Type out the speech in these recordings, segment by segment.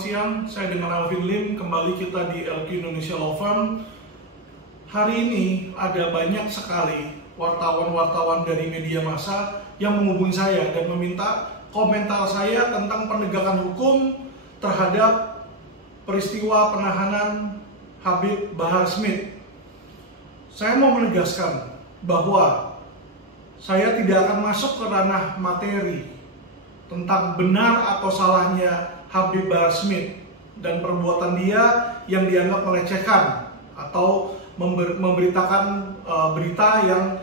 selamat siang. Saya dengan Alvin Lim, kembali kita di LQ Indonesia Law Firm. Hari ini ada banyak sekali wartawan-wartawan dari media massa yang menghubungi saya dan meminta komentar saya tentang penegakan hukum terhadap peristiwa penahanan Habib Bahar Smith. Saya mau menegaskan bahwa saya tidak akan masuk ke ranah materi tentang benar atau salahnya Habib Bahar Smith dan perbuatan dia yang dianggap melecehkan atau memberitakan berita yang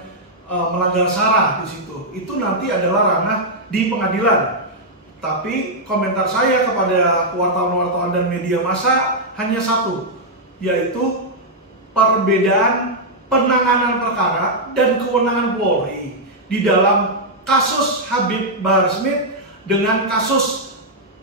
melanggar SARA di situ. Itu nanti adalah ranah di pengadilan. Tapi komentar saya kepada wartawan-wartawan dan media massa hanya satu, yaitu perbedaan penanganan perkara dan kewenangan Polri di dalam kasus Habib Bahar Smith dengan kasus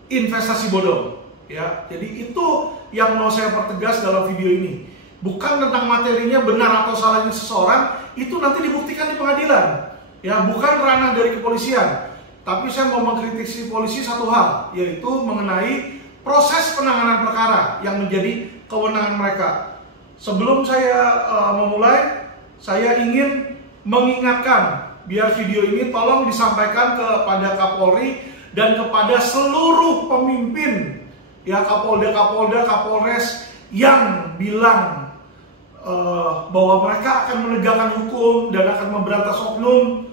investasi bodong. Ya, jadi itu yang mau saya pertegas dalam video ini. Bukan tentang materinya benar atau salahnya seseorang, itu nanti dibuktikan di pengadilan. Ya, bukan ranah dari kepolisian. Tapi saya mau mengkritisi polisi satu hal, yaitu mengenai proses penanganan perkara yang menjadi kewenangan mereka. Sebelum saya memulai, saya ingin mengingatkan, biar video ini tolong disampaikan kepada Kapolri dan kepada seluruh pemimpin, ya, Kapolda, Kapolres yang bilang bahwa mereka akan menegakkan hukum dan akan memberantas oknum.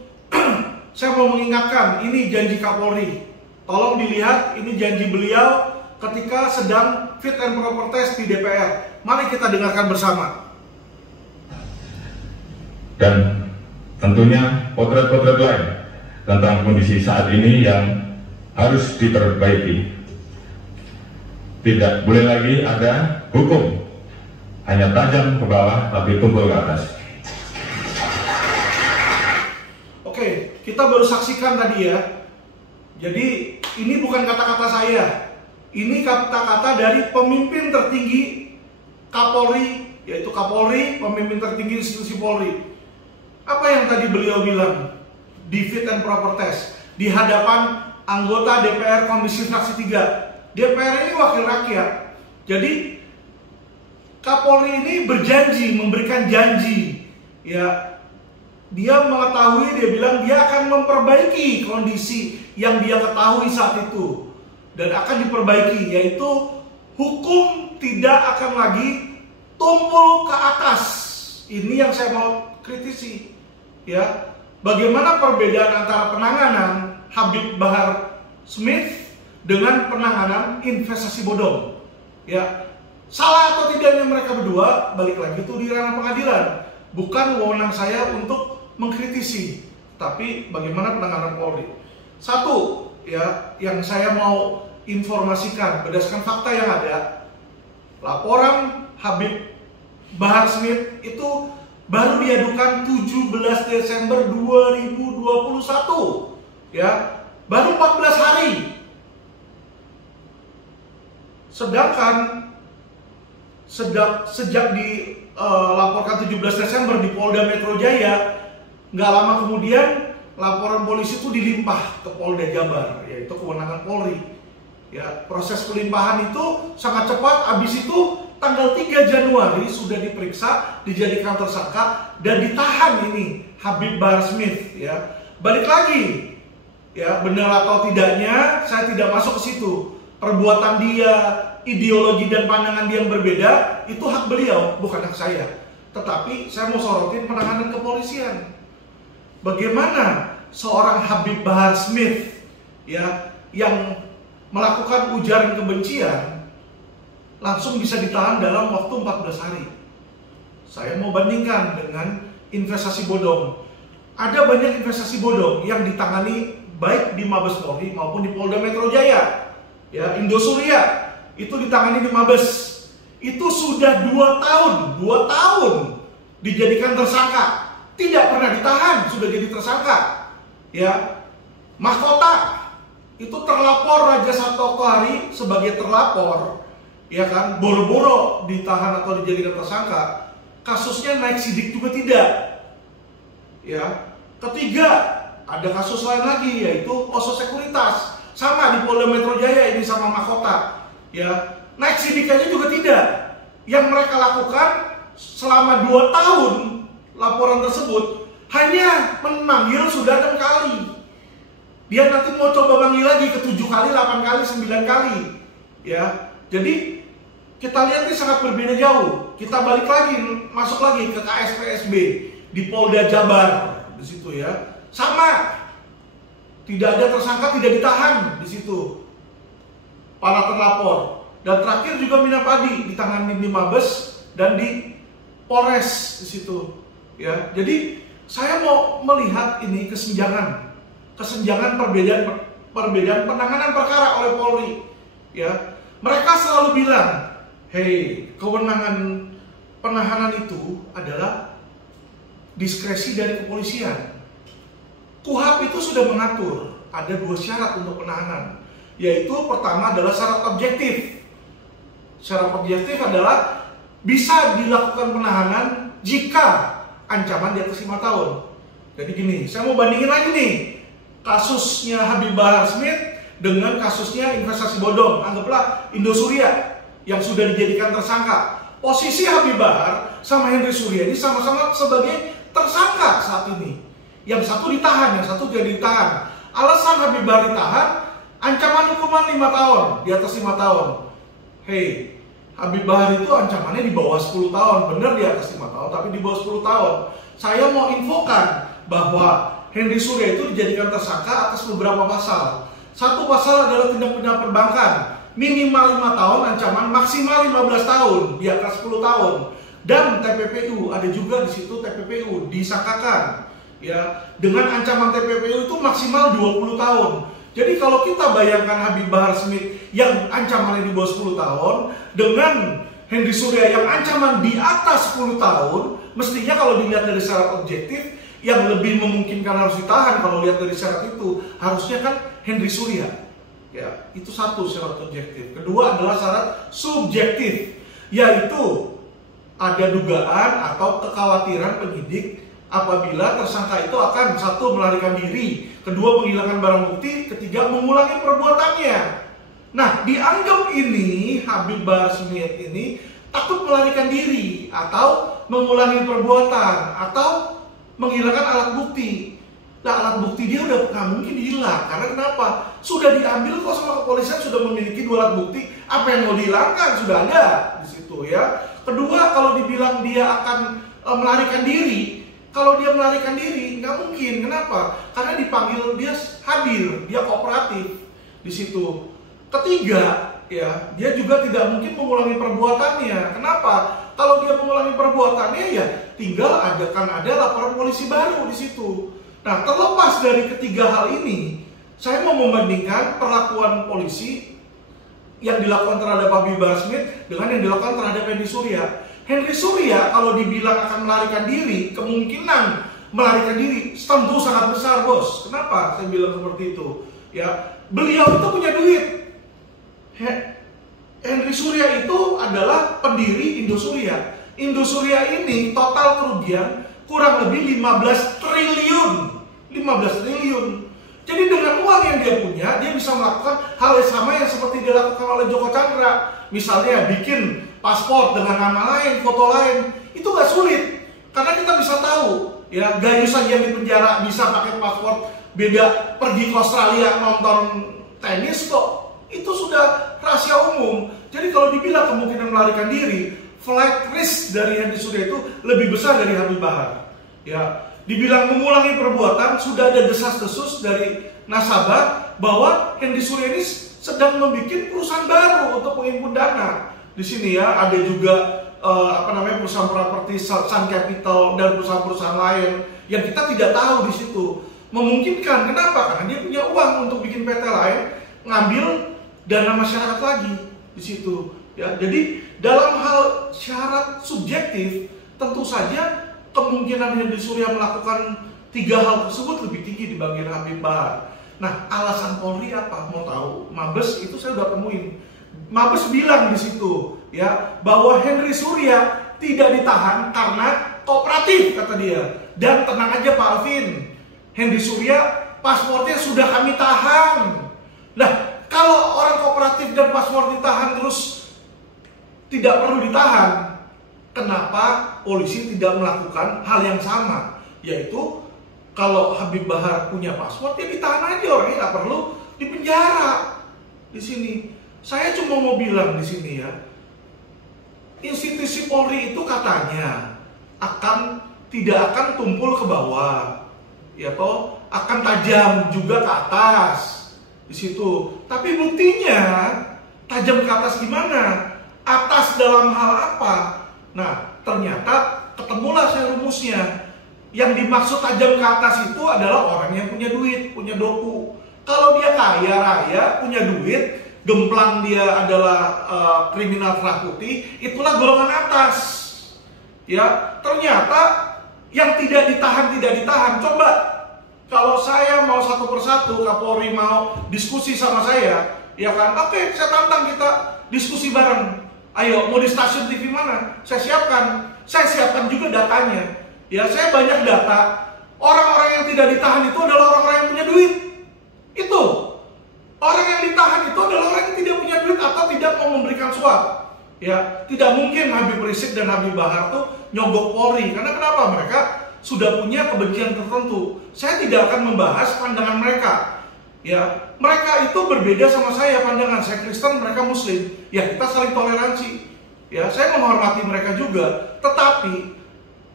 Saya mau mengingatkan, ini janji Kapolri. Tolong dilihat, ini janji beliau ketika sedang fit and proper test di DPR. Mari kita dengarkan bersama. Dan tentunya potret-potret lain tentang kondisi saat ini yang harus diperbaiki. Tidak boleh lagi ada hukum hanya tajam ke bawah tapi tumpul ke atas. Oke, kita baru saksikan tadi ya. Jadi ini bukan kata-kata saya. Ini kata-kata dari pemimpin tertinggi Kapolri, yaitu Kapolri, pemimpin tertinggi institusi Polri. Apa yang tadi beliau bilang di fit and proper test di hadapan anggota DPR Komisi Fraksi 3. DPR ini wakil rakyat. Jadi Kapolri ini berjanji, memberikan janji. Ya, dia mengetahui, dia bilang dia akan memperbaiki kondisi yang dia ketahui saat itu dan akan diperbaiki, yaitu hukum tidak akan lagi tumpul ke atas. Ini yang saya mau kritisi. Ya, bagaimana perbedaan antara penanganan Habib Bahar Smith dengan penanganan investasi bodong? Ya, salah atau tidaknya mereka berdua balik lagi itu di ranah pengadilan. Bukan wewenang saya untuk mengkritisi, tapi bagaimana penanganan Polri. Satu, ya, yang saya mau informasikan berdasarkan fakta yang ada, laporan Habib Bahar Smith itu baru diadukan 17 Desember 2021. Ya, baru 14 hari. Sedangkan sejak dilaporkan 17 Desember di Polda Metro Jaya, nggak lama kemudian laporan polisi itu dilimpah ke Polda Jabar, yaitu kewenangan Polri. Ya, proses pelimpahan itu sangat cepat. Habis itu tanggal 3 Januari sudah diperiksa, dijadikan tersangka dan ditahan ini Habib Bahar Smith. Ya, balik lagi, ya, benar atau tidaknya saya tidak masuk ke situ. Perbuatan dia, ideologi dan pandangan dia yang berbeda, itu hak beliau, bukan hak saya. Tetapi saya mau sorotin penanganan kepolisian. Bagaimana seorang Habib Bahar Smith, ya, yang melakukan ujaran kebencian langsung bisa ditahan dalam waktu 14 hari. Saya mau bandingkan dengan investasi bodong. Ada banyak investasi bodong yang ditangani baik di Mabes Polri maupun di Polda Metro Jaya. Ya, Indosuria itu ditangani di Mabes. Itu sudah 2 tahun dijadikan tersangka. Tidak pernah ditahan, sudah jadi tersangka. Ya, Mahkota itu terlapor Raja Sabto Oktohari sebagai terlapor, ya kan, boro-boro ditahan atau dijadikan tersangka. Kasusnya naik sidik juga tidak. Ya, ketiga ada kasus lain lagi, yaitu Poso Sekuritas. Sama di Polda Metro Jaya ini sama Mahkota. ya. Naik sidikannya juga tidak. Yang mereka lakukan selama 2 tahun laporan tersebut hanya memanggil sudah 6 kali. Dia nanti mau coba manggil lagi ke 7 kali, 8 kali, 9 kali, ya. Jadi kita lihat ini sangat berbeda jauh. Kita balik lagi, masuk lagi ke KSPSB di Polda Jabar di situ ya. Sama, tidak ada tersangka, tidak ditahan di situ para terlapor. Dan terakhir juga Mina Padi ditangani di Mabes dan di Polres di situ ya. Jadi saya mau melihat ini kesenjangan perbedaan penanganan perkara oleh Polri ya. Mereka selalu bilang, hey, kewenangan penahanan itu adalah diskresi dari kepolisian. KUHAP itu sudah mengatur ada 2 syarat untuk penahanan, yaitu pertama adalah syarat objektif. Syarat objektif adalah bisa dilakukan penahanan jika ancaman di atas 5 tahun. Jadi gini, saya mau bandingin lagi nih kasusnya Habib Bahar Smith dengan kasusnya investasi bodong, anggaplah Indosuria yang sudah dijadikan tersangka. Posisi Habib Bahar sama Henry Surya ini sama-sama sebagai tersangka saat ini. Yang satu ditahan, yang satu tidak ditahan. Alasan Habib Bahar ditahan, ancaman hukuman 5 tahun, di atas 5 tahun. Hey, Habib Bahar itu ancamannya di bawah 10 tahun, benar di atas 5 tahun, tapi di bawah 10 tahun. Saya mau infokan bahwa Henry Surya itu dijadikan tersangka atas beberapa pasal. Satu pasal adalah tindak pidana perbankan, minimal 5 tahun ancaman, maksimal 15 tahun, di atas 10 tahun. Dan TPPU, ada juga di situ TPPU disangkakan ya, dengan ancaman TPPU itu maksimal 20 tahun. Jadi kalau kita bayangkan Habib Bahar Smith yang ancamannya di bawah 10 tahun dengan Henry Surya yang ancaman di atas 10 tahun, mestinya kalau dilihat dari syarat objektif yang lebih memungkinkan harus ditahan. Kalau lihat dari syarat itu harusnya kan Henry Surya ya, itu satu syarat objektif. Kedua adalah syarat subjektif, yaitu ada dugaan atau kekhawatiran penyidik apabila tersangka itu akan satu melarikan diri, kedua menghilangkan barang bukti, ketiga mengulangi perbuatannya. Nah, dianggap ini Habib Bahar Smith ini takut melarikan diri atau mengulangi perbuatan atau menghilangkan alat bukti. Nah, alat bukti dia udah nggak mungkin hilang, karena kenapa? Sudah diambil kok sama kepolisian, sudah memiliki 2 alat bukti. Apa yang mau dihilangkan sudah ada di situ ya. Kedua, kalau dibilang dia akan melarikan diri, kalau dia melarikan diri nggak mungkin. Kenapa? Karena dipanggil dia hadir, dia kooperatif di situ. Ketiga, ya, dia juga tidak mungkin mengulangi perbuatannya. Kenapa? Kalau dia mengulangi perbuatannya ya tinggal ada laporan polisi baru di situ. Nah, terlepas dari ketiga hal ini, saya mau membandingkan perlakuan polisi yang dilakukan terhadap Habib Bahar Smith dengan yang dilakukan terhadap Henry Surya. Henry Surya kalau dibilang akan melarikan diri, kemungkinan melarikan diri tentu sangat besar, bos. Kenapa saya bilang seperti itu? Ya, beliau itu punya duit. Henry Surya itu adalah pendiri Indosuria. Indosuria ini total kerugian kurang lebih 15 triliun. 15 triliun. Jadi dengan uang yang dia punya, dia bisa melakukan hal yang sama yang seperti dilakukan oleh Joko Chandra. Misalnya bikin paspor dengan nama lain, foto lain. Itu gak sulit. Karena kita bisa tahu, ya, Gayus saja di penjara bisa pakai paspor beda, pergi ke Australia nonton tenis kok. Itu sudah rahasia umum. Jadi kalau dibilang kemungkinan melarikan diri, flight risk dari Henry Surya itu lebih besar dari Habib Bahar. Ya, dibilang mengulangi perbuatan, sudah ada desas-desus dari nasabah bahwa Henry Surya ini sedang membuat perusahaan baru untuk menghimpun dana. Di sini ya ada juga perusahaan properti Sun Capital dan perusahaan-perusahaan lain yang kita tidak tahu di situ. Memungkinkan, kenapa? Karena dia punya uang untuk bikin PT lain, ngambil dana masyarakat lagi di situ. Ya, jadi dalam hal syarat subjektif, tentu saja kemungkinan Henry Surya melakukan 3 hal tersebut lebih tinggi dibanding Habib Bahar. Nah, alasan Polri apa? Mau tahu? Mabes itu saya udah temuin. Mabes bilang di situ ya bahwa Henry Surya tidak ditahan karena kooperatif, kata dia. Dan tenang aja Pak Alvin, Henry Surya paspornya sudah kami tahan. Nah, Kalau orang kooperatif dan paspor ditahan terus tidak perlu ditahan, kenapa polisi tidak melakukan hal yang sama? Yaitu kalau Habib Bahar punya paspor, ya ditahan aja, orangnya nggak perlu dipenjara. Di sini saya cuma mau bilang di sini ya, institusi Polri itu katanya tidak akan tumpul ke bawah, ya toh, akan tajam juga ke atas di situ. Tapi buktinya tajam ke atas gimana? Atas dalam hal apa? Nah, ternyata ketemulah saya rumusnya. Yang dimaksud tajam ke atas itu adalah orang yang punya duit, punya doku. Kalau dia kaya raya, punya duit, gemplang dia adalah kriminal kerah putih, itulah golongan atas. Ya, ternyata yang tidak ditahan. Coba kalau saya mau satu persatu, Kapolri mau diskusi sama saya, ya kan? Oke, saya tantang kita diskusi bareng. Ayo, mau di stasiun TV mana? Saya siapkan juga datanya. Ya, saya banyak data. Orang-orang yang tidak ditahan itu adalah orang-orang yang punya duit. Itu. Orang yang ditahan itu adalah orang yang tidak punya duit atau tidak mau memberikan suap. Ya, tidak mungkin Habib Rizik dan Habib Bahar tuh nyogok Polri. Karena kenapa? Mereka sudah punya kebencian tertentu. Saya tidak akan membahas pandangan mereka. Ya, mereka itu berbeda sama saya pandangan. Saya Kristen, mereka Muslim. Ya, kita saling toleransi. Ya, saya menghormati mereka juga. Tetapi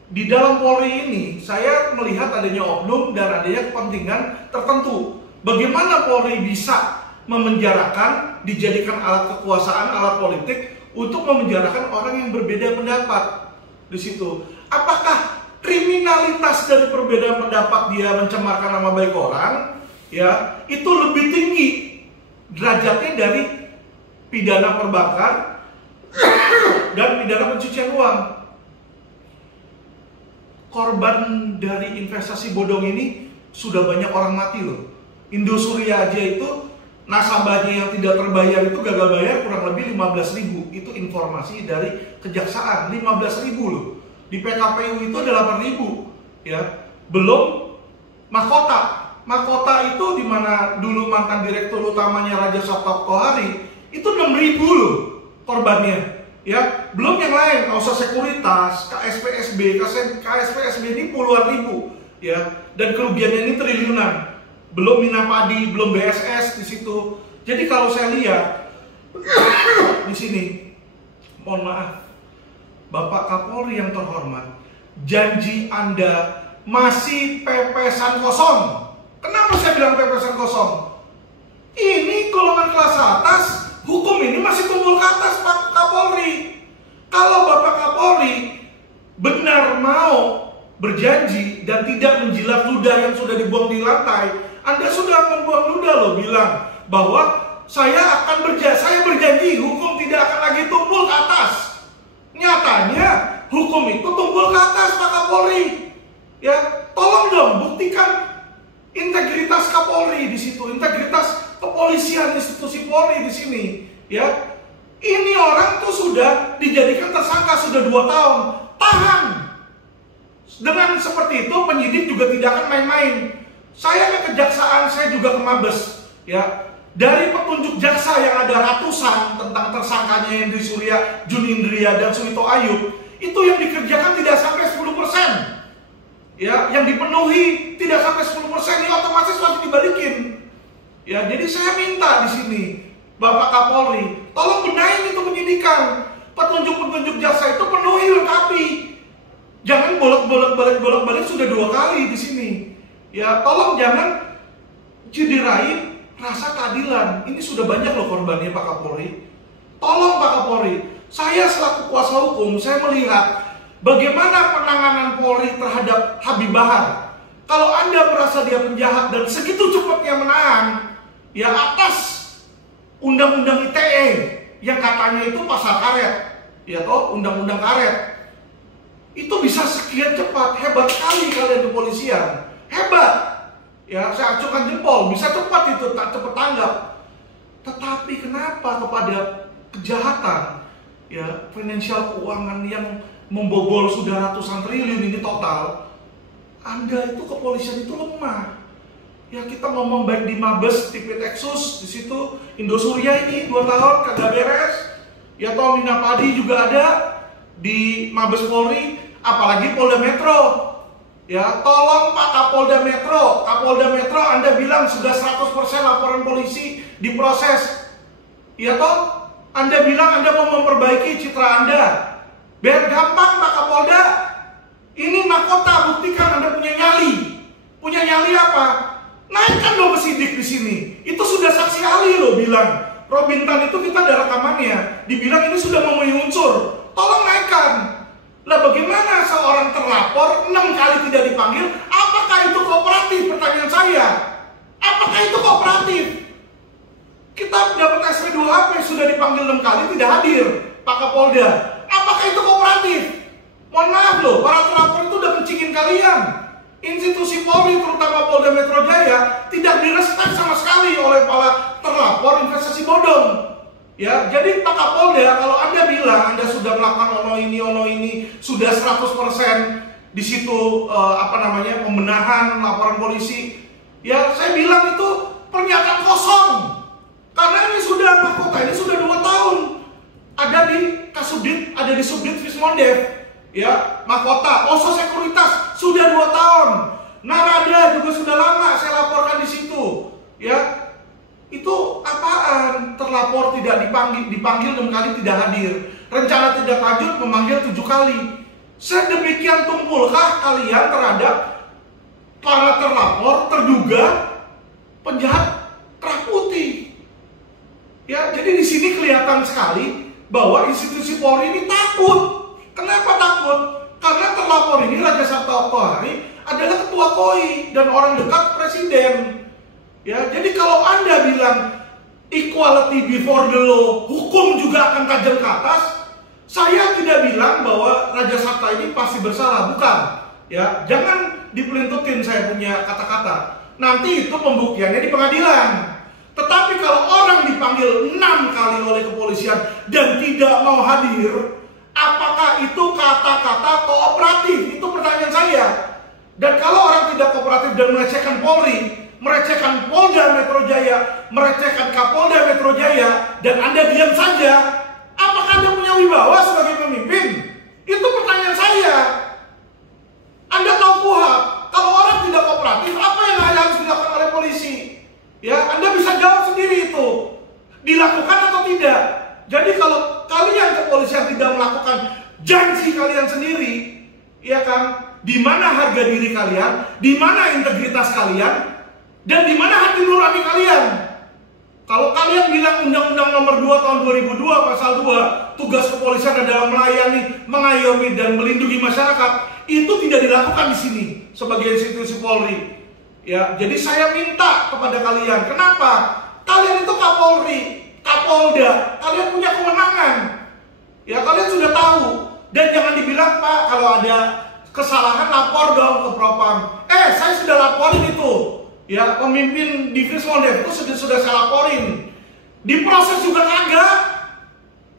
di dalam Polri ini saya melihat adanya oknum dan adanya kepentingan tertentu. Bagaimana Polri bisa memenjarakan, dijadikan alat kekuasaan, alat politik untuk memenjarakan orang yang berbeda pendapat di situ? Apakah kriminalitas dari perbedaan pendapat dia mencemarkan nama baik orang, ya, itu lebih tinggi derajatnya dari pidana perbankan dan pidana pencucian uang? Korban dari investasi bodong ini sudah banyak orang mati loh. Indosuria aja itu nasabahnya yang tidak terbayar itu gagal bayar kurang lebih 15.000. Itu informasi dari kejaksaan, 15.000 loh. Di PKPU itu ada 8.000, ya. Belum mahkota. Mahkota itu di mana dulu mantan direktur utamanya Raja Sabta Oktohari, itu 6.000 loh korbannya. Ya, belum yang lain, Kausa Sekuritas, KSPSB ini puluhan ribu, ya. Dan kerugiannya ini triliunan. Belum Minapadi, belum BSS di situ. Jadi kalau saya lihat di sini, mohon maaf, Bapak Kapolri yang terhormat, janji Anda masih pepesan kosong. Kenapa saya bilang pepesan kosong? Ini golongan kelas atas, hukum ini masih kumpul ke atas, Pak Kapolri. Kalau Bapak Kapolri benar mau berjanji dan tidak menjilat ludah yang sudah dibuang di lantai, Anda sudah membuang ludah loh, bilang bahwa saya berjanji hukum tidak akan lagi tumpul ke atas. Nyatanya hukum itu tumpul ke atas, Pak Kapolri. Ya, tolong dong buktikan integritas Kapolri di situ, integritas kepolisian institusi Polri di sini. Ya, ini orang tuh sudah dijadikan tersangka sudah 2 tahun, tahan. Dengan seperti itu penyidik juga tidak akan main-main. Saya ke kejaksaan, saya juga ke Mabes, ya. Dari petunjuk jaksa yang ada ratusan tentang tersangkanya Hendri Surya, Juni Indria, dan Suwito Ayub, itu yang dikerjakan tidak sampai 10%. Ya, yang dipenuhi tidak sampai 10%, ini otomatis pasti dibalikin. Ya, jadi saya minta di sini, Bapak Kapolri, tolong benahin itu penyidikan. Petunjuk-petunjuk jaksa itu penuhi, lengkapi. Jangan bolak-balik sudah 2 kali di sini. Ya, tolong jangan cederai rasa keadilan. Ini sudah banyak loh korbannya, Pak Kapolri. Tolong Pak Kapolri, saya selaku kuasa hukum, saya melihat bagaimana penanganan Polri terhadap Habib Bahar. Kalau Anda merasa dia penjahat dan segitu cepatnya menahan, ya atas Undang-Undang ITE yang katanya itu pasal karet, ya toh, Undang-Undang karet. Itu bisa sekian cepat, hebat sekali kalian kepolisian. Hebat, ya saya acungkan jempol, bisa cepat itu, tak cepat tanggap. Tetapi kenapa kepada kejahatan, ya finansial keuangan yang membobol sudah ratusan triliun ini total, Anda itu kepolisian itu lemah. Ya kita ngomong baik di Mabes, TV Texas, di situ Indosuria ini 2 tahun kagak beres. Ya toh Mina Padi juga ada di Mabes Polri, apalagi Polda Metro. Ya tolong Pak Kapolda Metro, Anda bilang sudah 100% laporan polisi diproses. Ya toh Anda bilang Anda mau memperbaiki citra Anda. Biar gampang Pak Kapolda. Ini mahkota, buktikan Anda punya nyali. Punya nyali apa? Naikkan dong ke sidik di sini. Itu sudah saksi ahli loh bilang. Robintan itu kita ada rekamannya. Dibilang ini sudah memenuhi unsur. Tolong naikkan. Lah bagaimana seorang terlapor 6 kali tidak dipanggil? Apakah itu kooperatif? Pertanyaan saya. Apakah itu kooperatif? Kita dapat SP2HP sudah dipanggil 6 kali tidak hadir Pak Kapolda. Apakah itu kooperatif? Mohon maaf loh, para terlapor itu udah mencingin kalian. Institusi Polri terutama Polda Metro Jaya tidak direspek sama sekali oleh para terlapor investasi bodong. Ya, jadi Pak Kapolda kalau Anda bilang Anda sudah melakukan ono ini sudah 100% di situ pembenahan laporan polisi. Ya, saya bilang itu pernyataan kosong. Karena ini sudah mahkota ini sudah 2 tahun. Ada di Kasubdit, ada di Subdit Fismondev. Ya, mahkota, Oso Sekuritas sudah 2 tahun. Narada juga sudah lama saya laporkan di situ. Ya, itu apaan? Terlapor tidak dipanggil 6 kali tidak hadir. Rencana tindak lanjut memanggil 7 kali. Sedemikian tumpulkah kalian terhadap para terlapor terduga penjahat kerah putih? Ya, jadi di sini kelihatan sekali bahwa institusi Polri ini takut. Kenapa takut? Karena terlapor ini Raja Sabta Oktohari adalah ketua KOI dan orang dekat presiden. Ya, jadi kalau Anda bilang equality before the law, hukum juga akan tajam ke atas. Saya tidak bilang bahwa Raja Sabta ini pasti bersalah, bukan. Ya, jangan dipelintutin saya punya kata-kata. Nanti itu pembuktiannya di pengadilan. Tetapi kalau orang dipanggil 6 kali oleh kepolisian dan tidak mau hadir, apakah itu kata-kata kooperatif? Itu pertanyaan saya. Dan kalau orang tidak kooperatif dan melecehkan Polri, merecehkan Polda Metro Jaya, merecehkan Kapolda Metro Jaya, dan Anda diam saja, apakah Anda punya wibawa sebagai pemimpin? Itu pertanyaan saya. Anda tahu KUHP, kalau orang tidak kooperatif, apa yang harus dilakukan oleh polisi? Ya, Anda bisa jawab sendiri itu. Dilakukan atau tidak? Jadi kalau kalian kepolisian tidak melakukan janji kalian sendiri, ya kan? Di mana harga diri kalian? Di mana integritas kalian? Dan di mana hati nurani kalian? Kalau kalian bilang Undang-Undang Nomor 2 Tahun 2002 Pasal 2, tugas kepolisian adalah melayani, mengayomi dan melindungi masyarakat, itu tidak dilakukan di sini sebagai institusi Polri. Ya, jadi saya minta kepada kalian, kenapa? Kalian itu Kapolri, Kapolda, kalian punya kewenangan. Ya, kalian sudah tahu. Dan jangan dibilang, Pak, kalau ada kesalahan lapor dong ke Propam. Saya sudah laporin itu. Ya, pemimpin di Fismondev itu sudah saya laporin. Diproses juga kagak.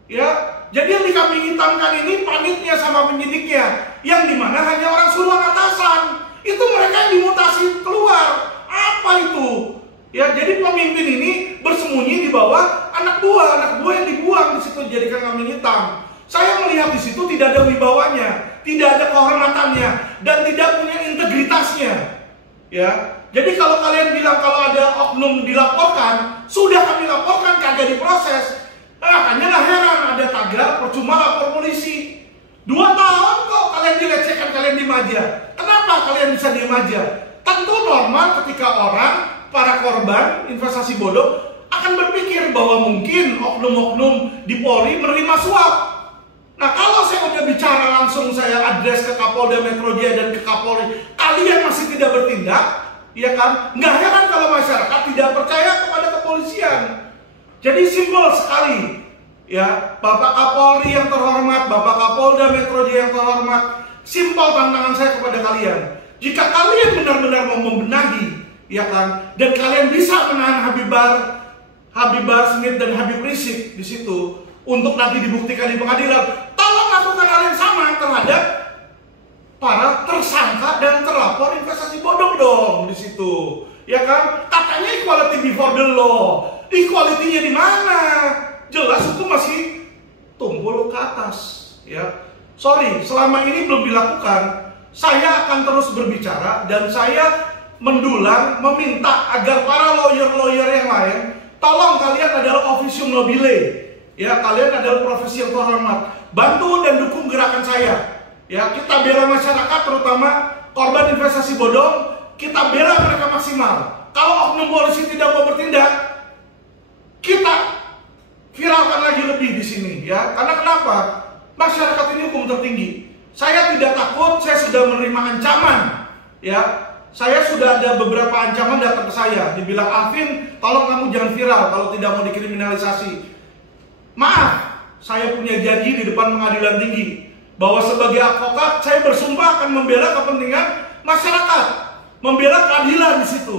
Ya, jadi yang dikambing hitamkan ini panitnya sama penyidiknya, yang dimana hanya orang suruhan atasan. Itu mereka yang dimutasi keluar. Apa itu? Ya, jadi pemimpin ini bersembunyi di bawah anak buah yang dibuang di situ dijadikan kambing hitam. Saya melihat di situ tidak ada wibawanya, tidak ada kehormatannya, dan tidak punya integritasnya. Ya, jadi kalau kalian bilang kalau ada oknum dilaporkan, sudah kami laporkan kagak diproses. Hanya nggak heran ada tagar percuma lapor polisi. 2 tahun kok kalian dilecehkan, kalian diem aja. Kenapa kalian bisa diem aja? Tentu normal ketika orang, para korban investasi bodong akan berpikir bahwa mungkin oknum-oknum di Polri menerima suap. Nah, kalau saya udah bicara langsung, saya address ke Kapolda Metro Jaya dan ke Kapolri, kalian masih tidak bertindak, ya kan? Nggak heran kalau masyarakat tidak percaya kepada kepolisian. Jadi simpel sekali, ya, Bapak Kapolri yang terhormat, Bapak Kapolda Metro Jaya yang terhormat, simpel tantangan saya kepada kalian. Jika kalian benar-benar mau membenahi, ya kan, dan kalian bisa menahan Habib Bahar Smith dan Habib Rizik di situ untuk nanti dibuktikan di pengadilan, tolong lakukan hal yang sama terhadap para tersangka dan terlapor investasi bodong dong di situ. ya kan? Katanya equality before the law. Equality-nya di mana? Jelas hukum masih tumpul ke atas, ya. Sorry, selama ini belum dilakukan. Saya akan terus berbicara dan saya mendulang, meminta agar para lawyer-lawyer yang lain, tolong kalian adalah officium nobile, ya, kalian adalah profesi yang terhormat, bantu dan dukung gerakan saya, ya. Kita bela masyarakat, terutama korban investasi bodong, kita bela mereka maksimal. Kalau oknum polisi tidak mau bertindak, kita viralkan lagi lebih di sini, ya. Karena kenapa? Masyarakat ini hukum tertinggi. Saya tidak takut, saya sudah menerima ancaman, ya. Saya sudah ada beberapa ancaman datang ke saya, dibilang, Alvin, tolong kamu jangan viral kalau tidak mau dikriminalisasi. Maaf, saya punya janji di depan pengadilan tinggi bahwa sebagai advokat saya bersumpah akan membela kepentingan masyarakat, membela keadilan di situ.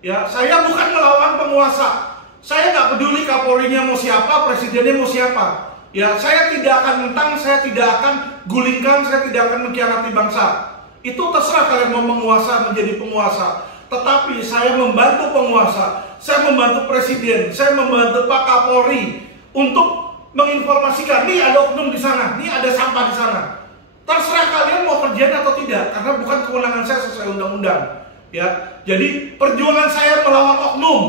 Ya, saya bukan melawan penguasa. Saya nggak peduli Kapolrinya mau siapa, presidennya mau siapa. Ya, saya tidak akan mentang, saya tidak akan gulingkan, saya tidak akan mengkhianati bangsa. Itu terserah kalian mau menguasa menjadi penguasa. Tetapi saya membantu penguasa, saya membantu presiden, saya membantu Pak Kapolri untuk menginformasikan, nih ada oknum di sana, nih ada sampah di sana. Terserah kalian mau kerjain atau tidak, karena bukan kewenangan saya sesuai undang-undang. Ya, jadi perjuangan saya melawan oknum,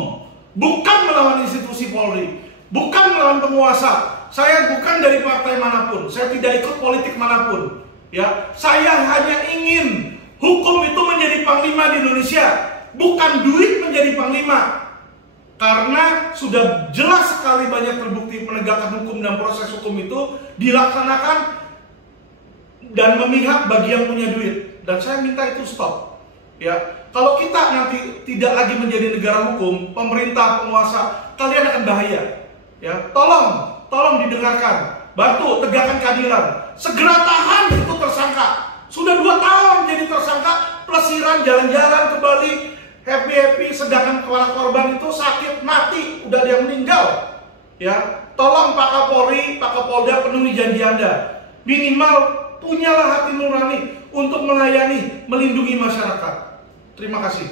bukan melawan institusi Polri, bukan melawan penguasa. Saya bukan dari partai manapun, saya tidak ikut politik manapun. Ya, saya hanya ingin hukum itu menjadi panglima di Indonesia, bukan duit menjadi panglima. Karena sudah jelas sekali banyak terbukti penegakan hukum dan proses hukum itu dilaksanakan dan memihak bagi yang punya duit. Dan saya minta itu stop. Ya, kalau kita nanti tidak lagi menjadi negara hukum, pemerintah, penguasa, kalian akan bahaya. Ya, tolong didengarkan, bantu tegakkan keadilan. Segera tahan itu tersangka. Sudah 2 tahun jadi tersangka, pelesiran, jalan-jalan ke Bali, happy-happy, sedangkan kepala korban itu sakit, mati, udah dia meninggal. Ya, tolong Pak Kapolri, Pak Kapolda penuhi janji Anda. Minimal punyalah hati nurani untuk melayani, melindungi masyarakat. Terima kasih.